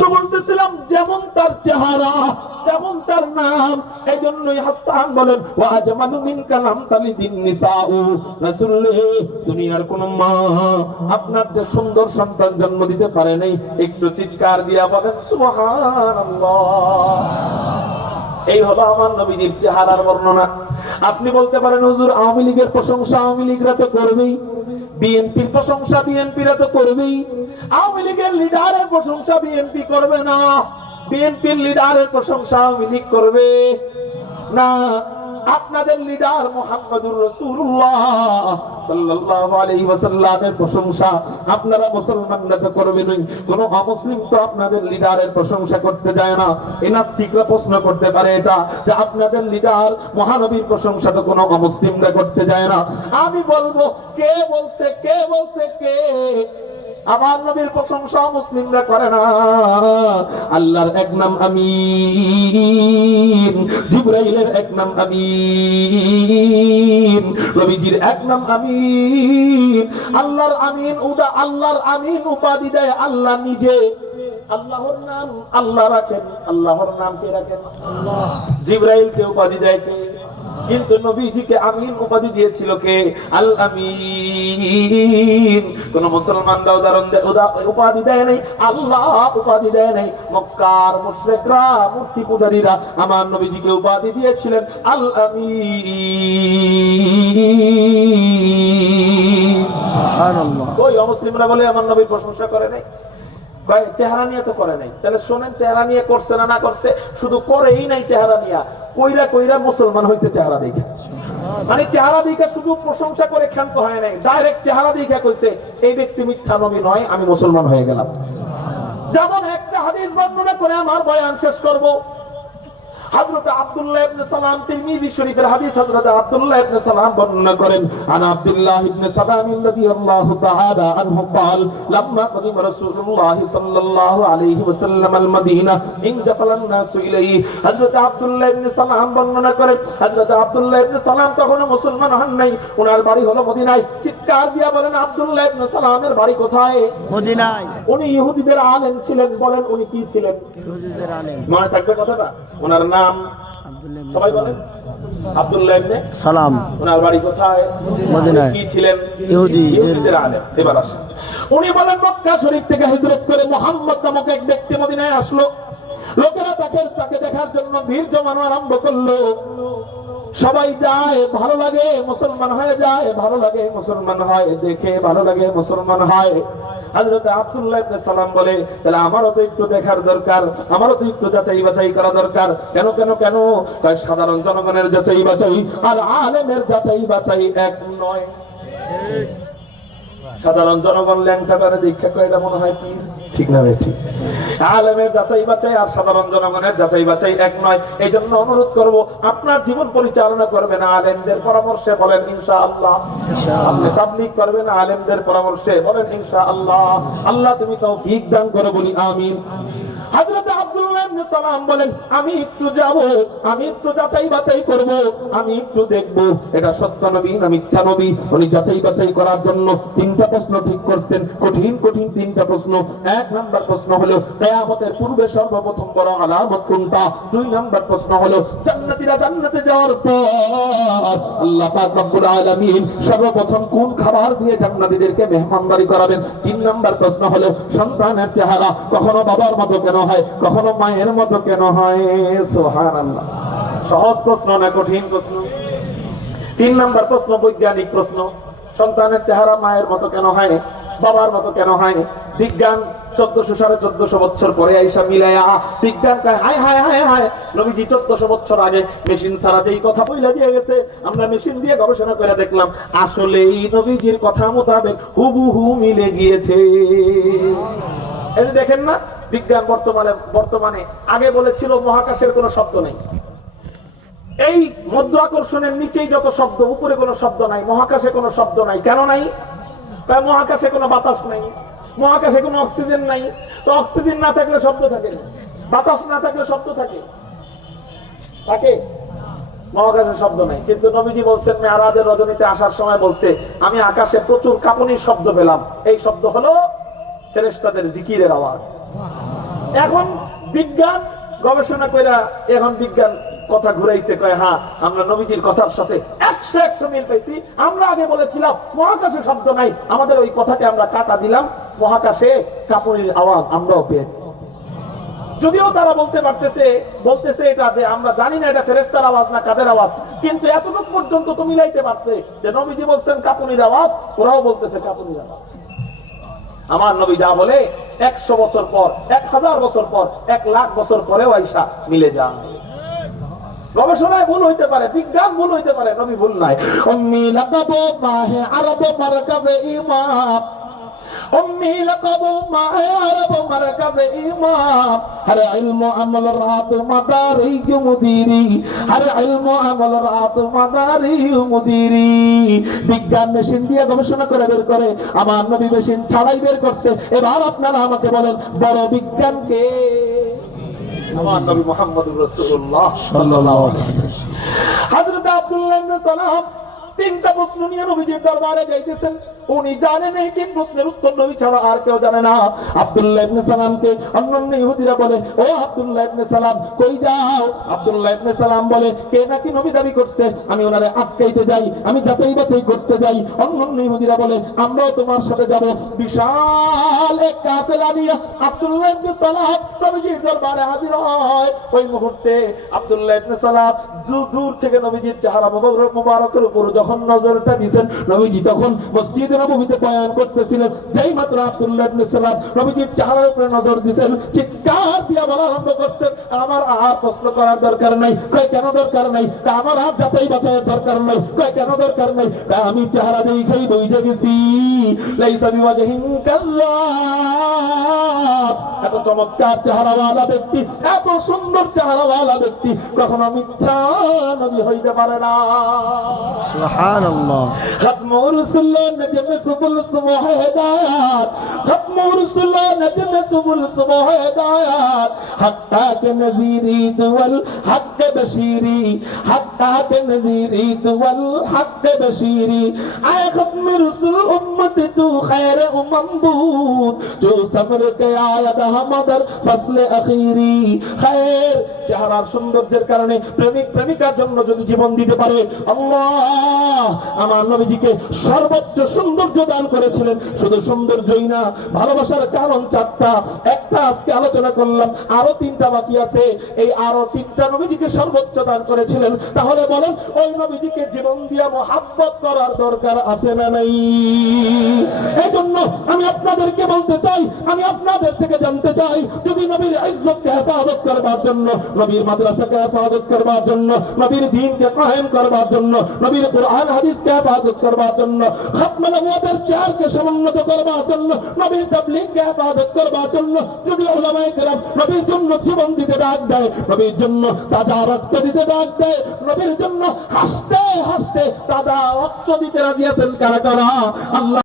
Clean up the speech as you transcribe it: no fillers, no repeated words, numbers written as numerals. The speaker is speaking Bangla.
তো বলতেছিলাম যেমন তার চেহারা তেমন তার নাম। এই জন্যই হাসান বলেন ওয়া আজমালু মিনকা লাম তালিদিন নিসাউ। রাসূলুল্লাহ, দুনিয়ার কোন মা আপনার যে সুন্দর সন্তান জন্ম দিতে পারে নাই। একটু চিৎকার দিয়া বলেন সুবহানাল্লাহ। এই হলো আমার নবীজির চেহারার বর্ণনা। আপনি বলতে পারেন হুজুর আওয়ামী লীগের প্রশংসা আওয়ামী লীগরা তো করবেই, বিএনপির প্রশংসা বিএনপিরা তো করবেই, আওয়ামী লীগের লিডারের প্রশংসা বিএনপি করবে না, বিএনপির লিডারের প্রশংসা আওয়ামী লীগ করবে না। আপনাদের লিডার মুহাম্মদুর রাসূলুল্লাহ সাল্লাল্লাহু আলাইহি ওয়াসাল্লামের প্রশংসা আপনারা মুসলমানরা তো করবেনই, কোন অমুসলিম তো আপনাদের লিডারের প্রশংসা করতে যায় না। এই নাস্তিকরা প্রশ্ন করতে পারে এটা যে আপনাদের লিডার মহানবীর প্রশংসা তো কোন অমুসলিমরা করতে যায় না। আমি বলবো কে বলছে কে বলছে কে আমার নবীর প্রশংসা মুসলিমরা করে না? আল্লাহর এক নাম আমিন, জিবরাইলের এক নাম আমিন, নবীজির এক নাম আমিন। আল্লাহর আমিন আল্লাহর আমিন উপাধি দেয় আল্লাহ নিজে। আল্লাহর নাম আল্লাহ রাখেন, আল্লাহর নাম কে রাখেন? আল্লাহ। জিবরাইলকে উপাধি দেয় কে? কিন্তু নবীজিকে আমিন উপাধি দিয়েছিল কে? আল আমিন। কোন মুসলমানরা উপাধি দেয় নাই, আল্লাহ উপাধি দেয় নাই। মক্কার মুশরিকরা মূর্তি পূজারীরা আমার নবীজিকে উপাধি দিয়েছিলেন আল আমিন। সুবহানাল্লাহ। কই অমুসলিমরা বলে আমার নবীর প্রশংসা করে নাই? ভাই চেহারা নিয়ে তো করে নাই। তাহলে শোনেন চেহারা নিয়ে করছে না না করছে? শুধু করেই নাই চেহারা নিয়ে, কইরা কইরা মুসলমান হয়েছে চেহারা দেখে। মানে চেহারা দেখে শুধু প্রশংসা করে ক্ষান্ত হয় নাই, ডাইরেক্ট চেহারা দেখে কইছে এই ব্যক্তি মিথ্যা নবী নয়, আমি মুসলমান হয়ে গেলাম। যেমন একটা হাদিস বর্ণনা করে আমার বয়ান শেষ করব। হযরত আব্দুল্লাহ ইবনে সালাম তিরমিজি শরীফের হাদিস, হযরত আব্দুল্লাহ ইবনে সালাম বর্ণনা করেন আন আব্দুল্লাহ ইবনে সালাম রাদিয়াল্লাহু তাআলা আনহু قال لما قدم رسول الله صلى الله عليه وسلم المدينه انجفل الناس اليه। হযরত আব্দুল্লাহ ইবনে সালাম বর্ণনা করেন হযরত আব্দুল্লাহ ইবনে সালাম তখন মুসলমান হন নাই, ওনার বাড়ি হলো মদিনায়। চিৎকার দিয়া বলেন আব্দুল্লাহ ইবনে সালামের বাড়ি কোথায়? মদিনায়। উনি ইহুদিদের আলেম ছিলেন। বলেন উনি কি ছিলেন? ইহুদিদের আলেম। মনে থাকবে কথাটা? ওনার নাম সবাই বলেন আব্দুল্লাহ ইবনে সালাম। ওনার বাড়ি কোথায়? মদিনায়। কি ছিলেন? ইহুদিদের আলেম। এবার আসেন, উনি বলেন মক্কা শরীফ থেকে হিজরত করে মুহাম্মদ নামক এক ব্যক্তি মদিনায় আসলো। লোকেরা তাকে দেখার জন্য ভিড় জমানো আরম্ভ করলো। সবাই যায়, ভালো লাগে, মুসলমান হয়ে যায়, ভালো লাগে, মুসলমান হয়, দেখে ভালো লাগে, মুসলমান হয়। হযরত আব্দুল্লাহ ইবনে সালাম বলে তাহলে আমারও তো একটু দেখার দরকার, আমারও তো একটু যাচাই বাছাই করা দরকার। কেন কেন কেন? তাই সাধারণ জনগণের যাচাই বাছাই আর আলেমের যাচাই বাছাই এক নয়। সাধারণ জনগণ ল্যাংটা করে দীক্ষা করে এটা মনে হয় পীর, ঠিক না ভাই? ঠিক। আলেমের যাচাই বাছাই আর সাধারণ জনগণের যাচাই বাছাই এক নয়। এই জন্য অনুরোধ করব আপনার জীবন পরিচালনা করবেন আলেমদের পরামর্শে, বলেন ইনশাআল্লাহ। আপনি তাবলীগ করবেন আলেমদের পরামর্শে, বলেন ইনশাআল্লাহ। আল্লাহ তুমি তৌফিক দান করো, বলি আমিন। হযরত আব্দুল্লাহ ইবনে সালাম বলেন আমি একটু যাব, আমি একটু যাচাই বাছাই করব, আমি একটু দেখব এটা সত্য নবী না মিথ্যা নবী। উনি যাচাই বাছাই করার জন্য তিনটা প্রশ্ন ঠিক করছেন, কঠিন কঠিন তিনটা প্রশ্ন। এক নাম্বার প্রশ্ন হলো কিয়ামতের পূর্বে সর্বপ্রথম বড় আলামত কোনটা? দুই নাম্বার প্রশ্ন হলো জান্নাতীরা জান্নাতে যাওয়ার পর আল্লাহ পাক রব্বুল আলামিন সর্বপ্রথম কোন খাবার দিয়ে জান্নাতীদেরকে মেহমানদারি করাবেন? তিন নাম্বার প্রশ্ন হলো সন্তানের চেহারা কখনো বাবার মতো কেন হয়, কখনো মায়ের মতো কেন হয়? সুবহানাল্লাহ। সহজ প্রশ্ন না কঠিন প্রশ্ন? তিন নাম্বার প্রশ্ন বৈজ্ঞানিক প্রশ্ন, সন্তানের চেহারা মায়ের মতো কেন হয়, বাবার মতো কেন হয়? বিজ্ঞান 1400-1450 বছর পরে আইসা মিলায়া বিজ্ঞান কয় হায় হায় হায় হায়, নবীজি 1400 বছর আগে মেশিন ছাড়া যেই কথা বইলা দিয়ে গেছে, আমরা মেশিন দিয়ে গবেষণা করে দেখলাম আসলেই নবীজির কথা মোতাবেক হুবহু মিলে গিয়েছে। এই দেখেন না বিজ্ঞান বর্তমানে আগে বলেছিল মহাকাশের কোনো শব্দ নেই, এই মধ্য আকর্ষণের নিচেই যত শব্দ, উপরে কোনো শব্দ নাই, মহাকাশে কোনো শব্দ নাই। কেন নাই? মহাকাশে কোনো বাতাস নাই, মহাকাশে কোনো অক্সিজেন নাই। তো অক্সিজেন না থাকলে শব্দ থাকে না, বাতাস না থাকলে শব্দ থাকে? মহাকাশে শব্দ নাই। কিন্তু নবীজি বলছেন মেরাজের রজনীতে আসার সময় বলছে আমি আকাশে প্রচুর কাঁপুনির শব্দ পেলাম। এই শব্দ হলো ফেরেশতাদের জিকিরের আওয়াজ। এখন বিজ্ঞান গবেষণা কইরা এখন বিজ্ঞান কথা ঘুরাইছে, কয় হ্যাঁ আমরা নবীজির কথার সাথে 100 মিল পাইছি। আমরা আগে বলেছিলাম মহাকাশে শব্দ নাই, আমাদের ওই কথাকে আমরা কাটা দিলাম, মহাকাশে কাঁপুনির আওয়াজ আমরাও পেয়েছি। যদিও তারা বলতেছে এটা যে আমরা জানি না এটা ফেরেশতার আওয়াজ না কাদের আওয়াজ, কিন্তু এতটুকু পর্যন্ত তো মিলাইতে পারছে যে নবীজি বলছেন কাঁপুনির আওয়াজ, ওরাও বলতেছে কাঁপুনির আওয়াজ। আমার নবী যা বলে 100 বছর পর, 1000 বছর পর, 1,00,000 বছর পরেও আইসা মিলে যায়। গবেষণায় ভুল হইতে পারে, বিজ্ঞান ভুল হইতে পারে, নবী ভুল নাই। উম্মি লাকাবু মাহে আরব মারকাজে ইমাম, উম্মি লাকাবু মাহে আরব মারকাজে ইমাম, হর ইলমু আমল রাত মাদারি মুদিরি, হর ইলমু আমল রাত মাদারি মুদিরি। বিজ্ঞান মেশিন দিয়ে গবেষণা করে বের করে, আমার নবী মেশিন ছাড়াই বের করছে। এবার আপনারা আমাকে বলেন বড় বিজ্ঞান কে? আমার নবী মুহাম্মদুর রাসূলুল্লাহ সাল্লাল্লাহু আলাইহি ওয়াসাল্লাম। হযরত আব্দুল্লাহ ইবনে সালাম 3টা প্রশ্ন নিয়ে নবীজির দরবারে যাইতেছেন। উনি জানেন এই 3 প্রশ্নের উত্তর নবী ছাড়া আর কেউ জানে না। আব্দুল্লাহ ইবনে সালামকে অন্যান্য ইহুদিরা বলে, ও আব্দুল্লাহ ইবনে সালাম কই যাও? আব্দুল্লাহ ইবনে সালাম বলে, কে নাকি নবী দাবি করছে, আমি ওনারে আটকাইতে যাই, আমি যাচাই বাছাই করতে যাই। অন্যান্য ইহুদিরা বলে, আমরাও তোমার সাথে যাব। বিশাল এক কাফেলা নিয়ে আব্দুল্লাহ ইবনে সালাম নবীজির দরবারে হাজির হয়। ওই মুহূর্তে আব্দুল্লাহ ইবনে সালাম দূর থেকে নবীজির চেহারা মুবারকের উপর যখন নজরটা দিয়েছেন, নবীজি তখন মসজিদে নববীতে বয়ান করতেছিলেন। যেই মাত্র আব্দুল্লাহ ইবনে সালাম নবীজির চেহারার উপরে নজর দিয়েছেন, চিৎকার দিয়ে বলা আরম্ভ করছেন, আমার আর প্রশ্ন করার দরকার নাই। কয় কেন দরকার নাই? আমার আর যাচাই বাছাইয়ের দরকার নাই। কয় কেন দরকার নাই? আমি চেহারা দেখেই বুঝে গেছি, লাইসা বিওয়াজহিন কাল্লাব। এত চমৎকার চেহারাওয়ালা ব্যক্তি, এত সুন্দর চেহারাওয়ালা ব্যক্তি কখনো মিথ্যা নবী হইতে পারে না। সুবহানাল্লাহ। খাতমুর রাসূল নজমে সুবুল সুবহানাত, খাতমুর রাসূল নজমে সুবুল সুবহানাত, হাক্কা কে নজিরি দুল হক বশিরি, হাক্কা কে নজিরি দুল হক বশিরি। আয় খাতমুর রাসূল উম্মত তু খৈর উম্মম বুদ, जो सब्र के आयत हमदर फसले আখিরি। খায়ের চেহারার সৌন্দর্যের কারণে প্রেমিক প্রেমিকার জন্য যদি জীবন দিতে পারে, আল্লাহ আমার নবীজিকে সর্বোচ্চ সৌন্দর্য দান করেছিলেন। শুধু সৌন্দর্যই না, ভালোবাসার কারণ 4টা। একটা আজকে আলোচনা করলাম, আরো 3টা বাকি আছে। এই আরো 3টা নবীজিকে সর্বোচ্চ দান করেছিলেন। তাহলে বলেন ওই নবীজিকে জীবন দিয়ে মোহাব্বত করার দরকার আছে না নাই? এই জন্য আমি আপনাদেরকে বলতে চাই, আমি আপনাদের থেকে জানতে চাই, যদি নবীর ইজ্জতকে হেফাজত করবার জন্য, নবীর মাদ্রাসাকে হেফাজত করবার জন্য, নবীর দ্বীনকে কায়েম করবার জন্য, নবীর কুরআন হাদিসকে হেফাজত করবার জন্য, খতমে নবুয়তের চেয়ারকে সমুন্নত করবার জন্য, নবীর তাবলীগকে হেফাজত করবার জন্য যদি উলামায়ে কেরাম নবীর জন্য জীবন দিতে ডাক দেয়, নবীর জন্য তাজা রক্ত দিতে ডাক দেয়, নবীর জন্য হাসতে হাসতে তাজা রক্ত দিতে রাজি আছেন কারা কারা? আল্লাহ